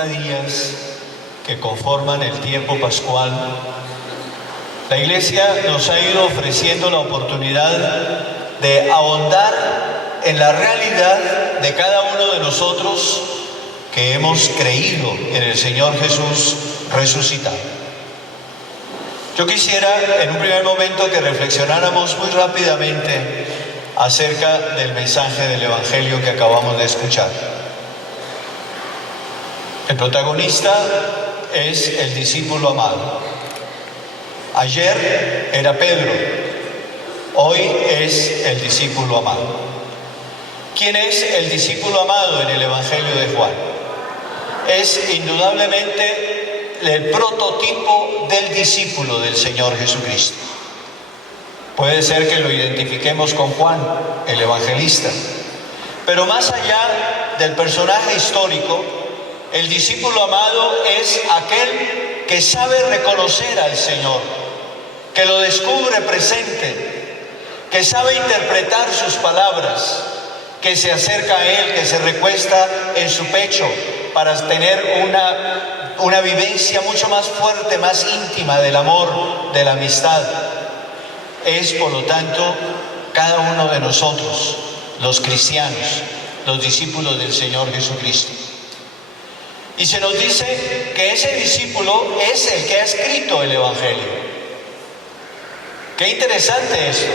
40 días que conforman el tiempo pascual, la Iglesia nos ha ido ofreciendo la oportunidad de ahondar en la realidad de cada uno de nosotros que hemos creído en el Señor Jesús resucitado. Yo quisiera en un primer momento que reflexionáramos muy rápidamente acerca del mensaje del Evangelio que acabamos de escuchar. El protagonista es el discípulo amado. Ayer era Pedro, hoy es el discípulo amado. ¿Quién es el discípulo amado en el Evangelio de Juan? Es indudablemente el prototipo del discípulo del Señor Jesucristo. Puede ser que lo identifiquemos con Juan, el evangelista, pero más allá del personaje histórico, el discípulo amado es aquel que sabe reconocer al Señor, que lo descubre presente, que sabe interpretar sus palabras, que se acerca a Él, que se recuesta en su pecho para tener una vivencia mucho más fuerte, más íntima del amor, de la amistad. Es, por lo tanto, cada uno de nosotros, los cristianos, los discípulos del Señor Jesucristo. Y se nos dice que ese discípulo es el que ha escrito el Evangelio. Qué interesante eso.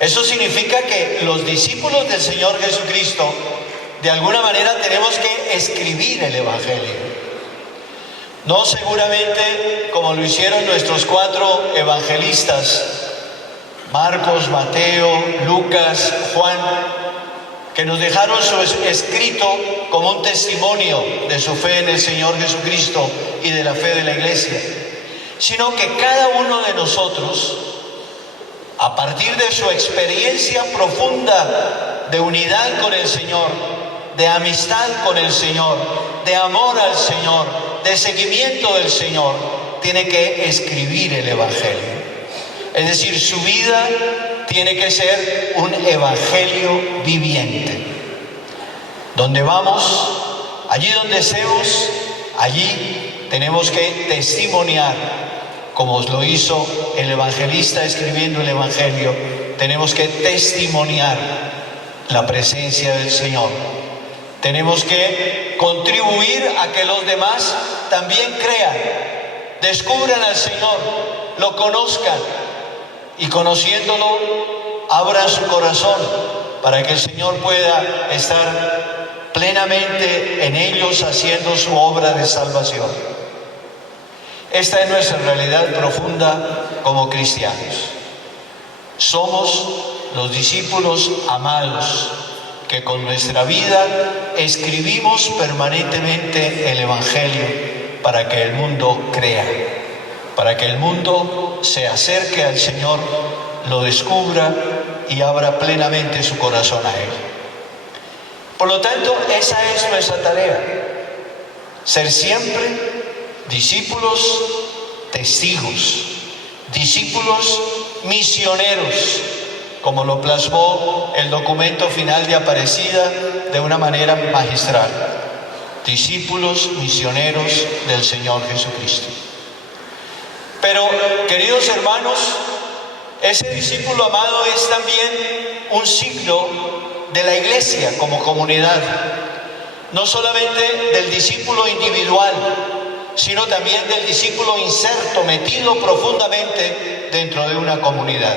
Eso significa que los discípulos del Señor Jesucristo, de alguna manera tenemos que escribir el Evangelio. No seguramente como lo hicieron nuestros 4 evangelistas, Marcos, Mateo, Lucas, Juan, que nos dejaron su escrito como un testimonio de su fe en el Señor Jesucristo y de la fe de la Iglesia, sino que cada uno de nosotros, a partir de su experiencia profunda de unidad con el Señor, de amistad con el Señor, de amor al Señor, de seguimiento del Señor, tiene que escribir el Evangelio. Es decir, su vida tiene que ser un evangelio viviente. Donde vamos, allí donde estemos, allí tenemos que testimoniar, como lo hizo el evangelista escribiendo el Evangelio. Tenemos que testimoniar la presencia del Señor. Tenemos que contribuir a que los demás también crean, descubran al Señor, lo conozcan, y conociéndolo, abran su corazón para que el Señor pueda estar plenamente en ellos haciendo su obra de salvación. Esta es nuestra realidad profunda como cristianos. Somos los discípulos amados que con nuestra vida escribimos permanentemente el Evangelio para que el mundo crea, para que el mundo se acerque al Señor, lo descubra y abra plenamente su corazón a Él. Por lo tanto, esa es nuestra tarea: ser siempre discípulos testigos, discípulos misioneros, como lo plasmó el documento final de Aparecida de una manera magistral. Discípulos misioneros del Señor Jesucristo. Pero, queridos hermanos, ese discípulo amado es también un signo de la Iglesia como comunidad. No solamente del discípulo individual, sino también del discípulo inserto, metido profundamente dentro de una comunidad.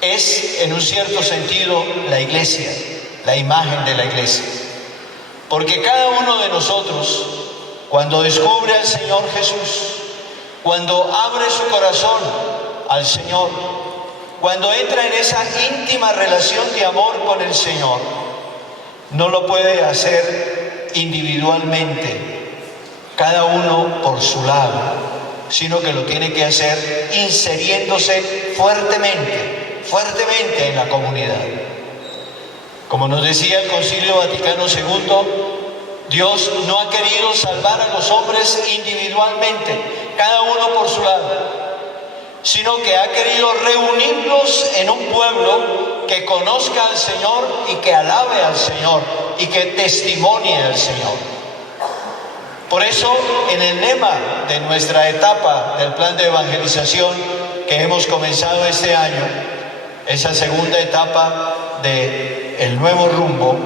Es, en un cierto sentido, la Iglesia, la imagen de la Iglesia. Porque cada uno de nosotros, cuando descubre al Señor Jesús, cuando abre su corazón al Señor, cuando entra en esa íntima relación de amor con el Señor, no lo puede hacer individualmente, cada uno por su lado, sino que lo tiene que hacer inseriéndose fuertemente en la comunidad. Como nos decía el Concilio Vaticano II, Dios no ha querido salvar a los hombres individualmente, cada uno por su lado, sino que ha querido reunirlos en un pueblo que conozca al Señor y que alabe al Señor y que testimonie al Señor. Por eso, en el lema de nuestra etapa del plan de evangelización que hemos comenzado este año, esa segunda etapa del nuevo rumbo,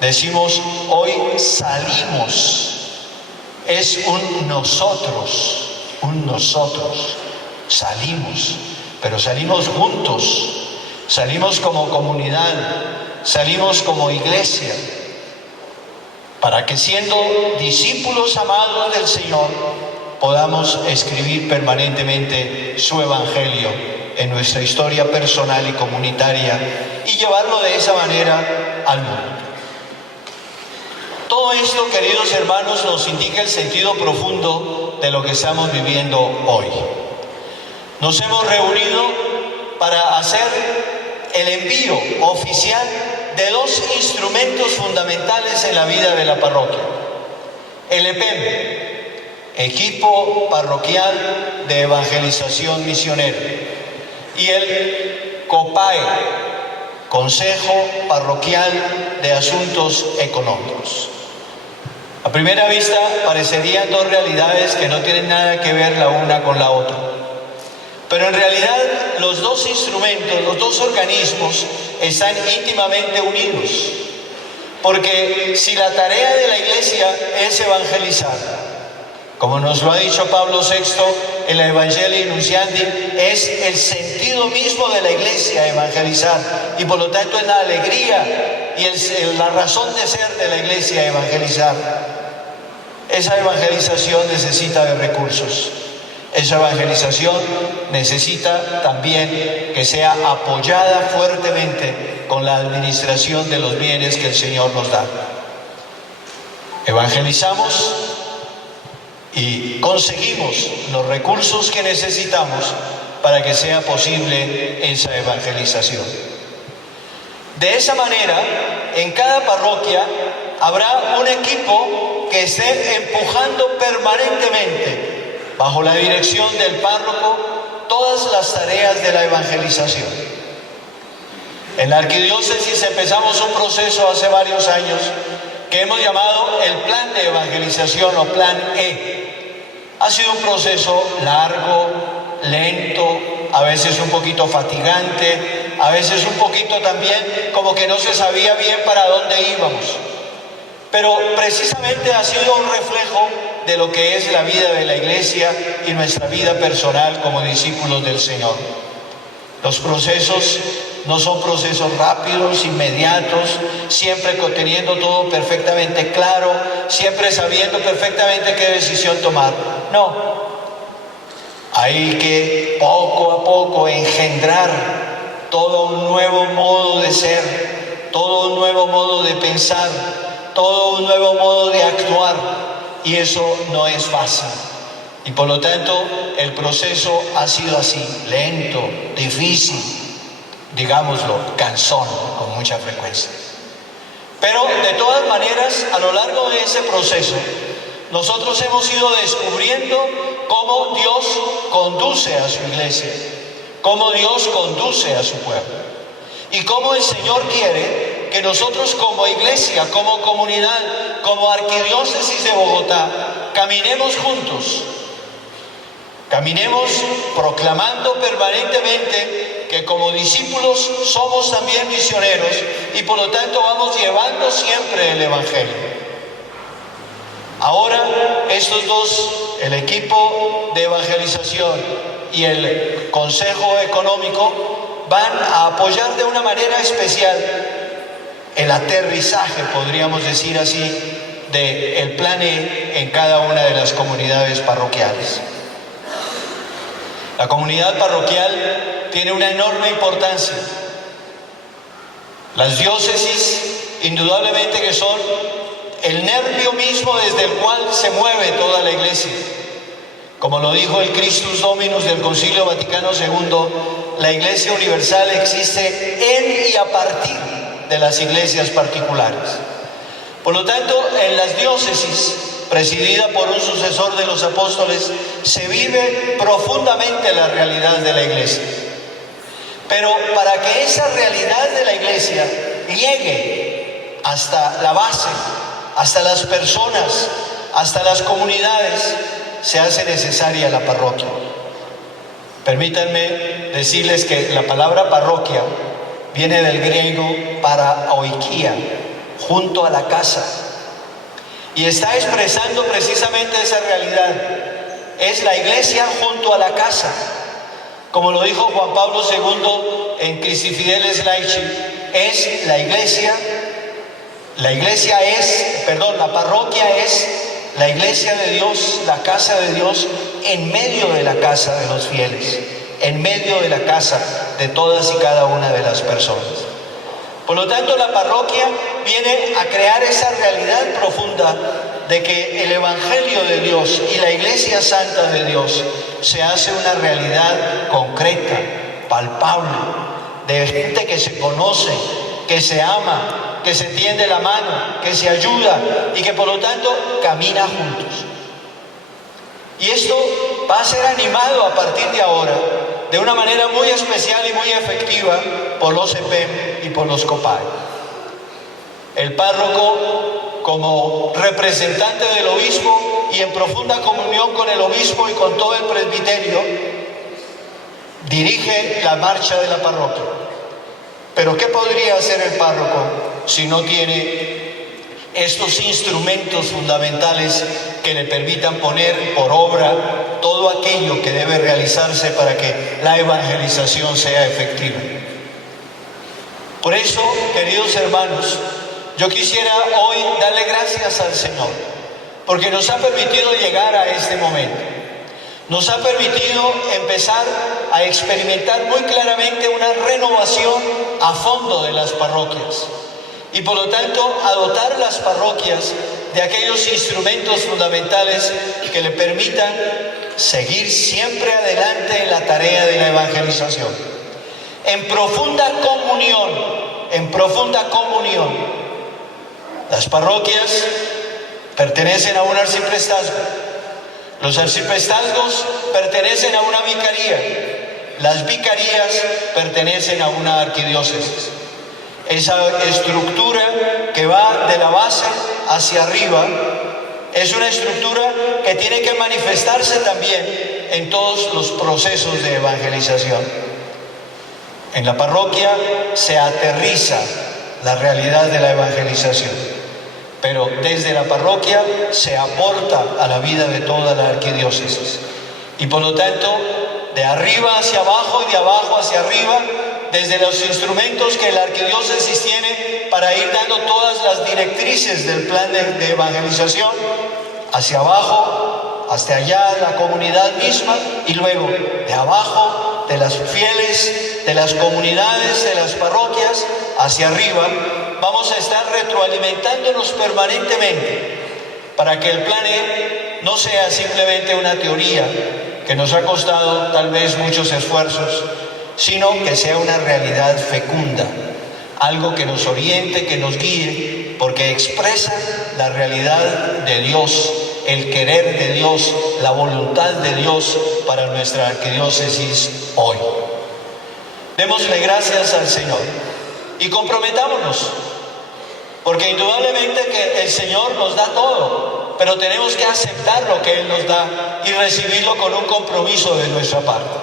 decimos: hoy salimos. Es un nosotros, salimos, pero salimos juntos, salimos como comunidad, salimos como iglesia, para que, siendo discípulos amados del Señor, podamos escribir permanentemente su evangelio en nuestra historia personal y comunitaria y llevarlo de esa manera al mundo. Todo esto, queridos hermanos, nos indica el sentido profundo de lo que estamos viviendo hoy. Nos hemos reunido para hacer el envío oficial de dos instrumentos fundamentales en la vida de la parroquia: el EPEM, Equipo Parroquial de Evangelización Misionera, y el COPAE, Consejo Parroquial de Asuntos Económicos. A primera vista parecerían dos realidades que no tienen nada que ver la una con la otra. Pero en realidad los dos instrumentos, los dos organismos están íntimamente unidos. Porque si la tarea de la Iglesia es evangelizar, como nos lo ha dicho Pablo VI en la Evangelii Nuntiandi, es el sentido mismo de la Iglesia evangelizar, y por lo tanto es la alegría y la razón de ser de la Iglesia evangelizar. Esa evangelización necesita de recursos. Esa evangelización necesita también que sea apoyada fuertemente con la administración de los bienes que el Señor nos da. Evangelizamos y conseguimos los recursos que necesitamos para que sea posible esa evangelización. De esa manera, en cada parroquia habrá un equipo que esté empujando permanentemente, bajo la dirección del párroco, todas las tareas de la evangelización. En la arquidiócesis empezamos un proceso hace varios años que hemos llamado el Plan de Evangelización o Plan E. Ha sido un proceso largo, lento, a veces un poquito fatigante, a veces un poquito también como que no se sabía bien para dónde íbamos. Pero precisamente ha sido un reflejo de lo que es la vida de la Iglesia y nuestra vida personal como discípulos del Señor. Los procesos no son procesos rápidos, inmediatos, siempre teniendo todo perfectamente claro, siempre sabiendo perfectamente qué decisión tomar. No. Hay que poco a poco engendrar todo un nuevo modo de ser, todo un nuevo modo de pensar, todo un nuevo modo de actuar, y eso no es fácil. Y por lo tanto, el proceso ha sido así, lento, difícil, digámoslo, cansón con mucha frecuencia. Pero de todas maneras, a lo largo de ese proceso, nosotros hemos ido descubriendo cómo Dios conduce a su iglesia, cómo Dios conduce a su pueblo, y cómo el Señor quiere que nosotros como iglesia, como comunidad, como arquidiócesis de Bogotá, caminemos juntos. Caminemos proclamando permanentemente que como discípulos somos también misioneros y por lo tanto vamos llevando siempre el Evangelio. Ahora estos dos, el equipo de evangelización y el Consejo Económico, van a apoyar de una manera especial el aterrizaje, podríamos decir así, del Plan E en cada una de las comunidades parroquiales. La comunidad parroquial tiene una enorme importancia. Las diócesis, indudablemente que son el nervio mismo desde el cual se mueve toda la iglesia. Como lo dijo el Christus Dominus del Concilio Vaticano II, la Iglesia Universal existe en y a partir de las iglesias particulares. Por lo tanto, en las diócesis, presidida por un sucesor de los apóstoles, se vive profundamente la realidad de la iglesia. Pero para que esa realidad de la iglesia llegue hasta la base, hasta las personas, hasta las comunidades, se hace necesaria la parroquia. Permítanme decirles que la palabra parroquia viene del griego para oikia, junto a la casa, y está expresando precisamente esa realidad. Es la iglesia junto a la casa, como lo dijo Juan Pablo II en Christi Fideles Laici. Es la parroquia es la iglesia de Dios, la casa de Dios, en medio de la casa de los fieles, en medio de la casa de todas y cada una de las personas. Por lo tanto, la parroquia viene a crear esa realidad profunda de que el Evangelio de Dios y la Iglesia Santa de Dios se hace una realidad concreta, palpable, de gente que se conoce, que se ama, que se tiende la mano, que se ayuda y que por lo tanto camina juntos. Y esto va a ser animado a partir de ahora de una manera muy especial y muy efectiva por los EPEM y por los COPAE. El párroco, como representante del obispo y en profunda comunión con el obispo y con todo el presbiterio, dirige la marcha de la parroquia. Pero ¿qué podría hacer el párroco si no tiene estos instrumentos fundamentales que le permitan poner por obra todo aquello que debe realizarse para que la evangelización sea efectiva? Por eso, queridos hermanos, yo quisiera hoy darle gracias al Señor, porque nos ha permitido llegar a este momento. Nos ha permitido empezar a experimentar muy claramente una renovación a fondo de las parroquias. Y por lo tanto, a dotar las parroquias de aquellos instrumentos fundamentales que le permitan seguir siempre adelante en la tarea de la evangelización. En profunda comunión. Las parroquias pertenecen a un arciprestazgo. Los arciprestazgos pertenecen a una vicaría. Las vicarías pertenecen a una arquidiócesis. Esa estructura que va de la base hacia arriba es una estructura que tiene que manifestarse también en todos los procesos de evangelización. En la parroquia se aterriza la realidad de la evangelización, pero desde la parroquia se aporta a la vida de toda la arquidiócesis. Y por lo tanto, de arriba hacia abajo y de abajo hacia arriba, desde los instrumentos que la arquidiócesis tiene para ir dando todas las directrices del plan de evangelización, hacia abajo, hasta allá la comunidad misma, y luego de abajo, de las fieles, de las comunidades, de las parroquias, hacia arriba, vamos a estar retroalimentándonos permanentemente para que el plan E no sea simplemente una teoría que nos ha costado tal vez muchos esfuerzos, sino que sea una realidad fecunda, algo que nos oriente, que nos guíe, porque expresa la realidad de Dios, el querer de Dios, la voluntad de Dios para nuestra arquidiócesis hoy. Démosle gracias al Señor y comprometámonos, porque indudablemente que el Señor nos da todo, pero tenemos que aceptar lo que Él nos da y recibirlo con un compromiso de nuestra parte.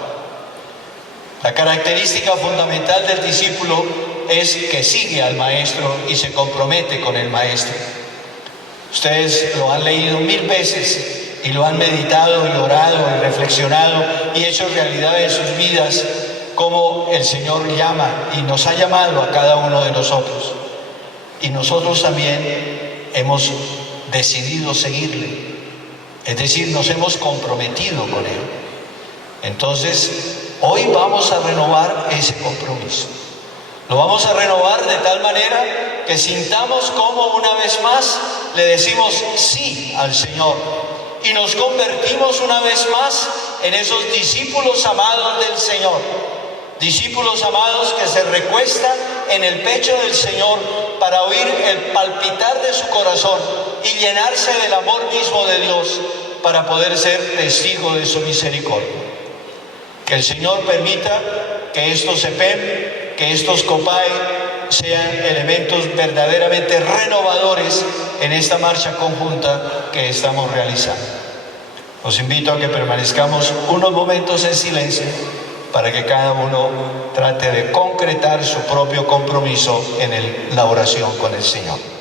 La característica fundamental del discípulo es que sigue al maestro y se compromete con el maestro. Ustedes lo han leído 1000 veces y lo han meditado y orado y reflexionado y hecho realidad en sus vidas, como el Señor llama y nos ha llamado a cada uno de nosotros. Y nosotros también hemos decidido seguirle, es decir, nos hemos comprometido con Él. Entonces, hoy vamos a renovar ese compromiso. Lo vamos a renovar de tal manera que sintamos como una vez más le decimos sí al Señor y nos convertimos una vez más en esos discípulos amados del Señor. Discípulos amados que se recuestan en el pecho del Señor para oír el palpitar de su corazón y llenarse del amor mismo de Dios para poder ser testigo de su misericordia. Que el Señor permita que estos EPEM, que estos COPAE sean elementos verdaderamente renovadores en esta marcha conjunta que estamos realizando. Os invito a que permanezcamos unos momentos en silencio para que cada uno trate de concretar su propio compromiso en la oración con el Señor.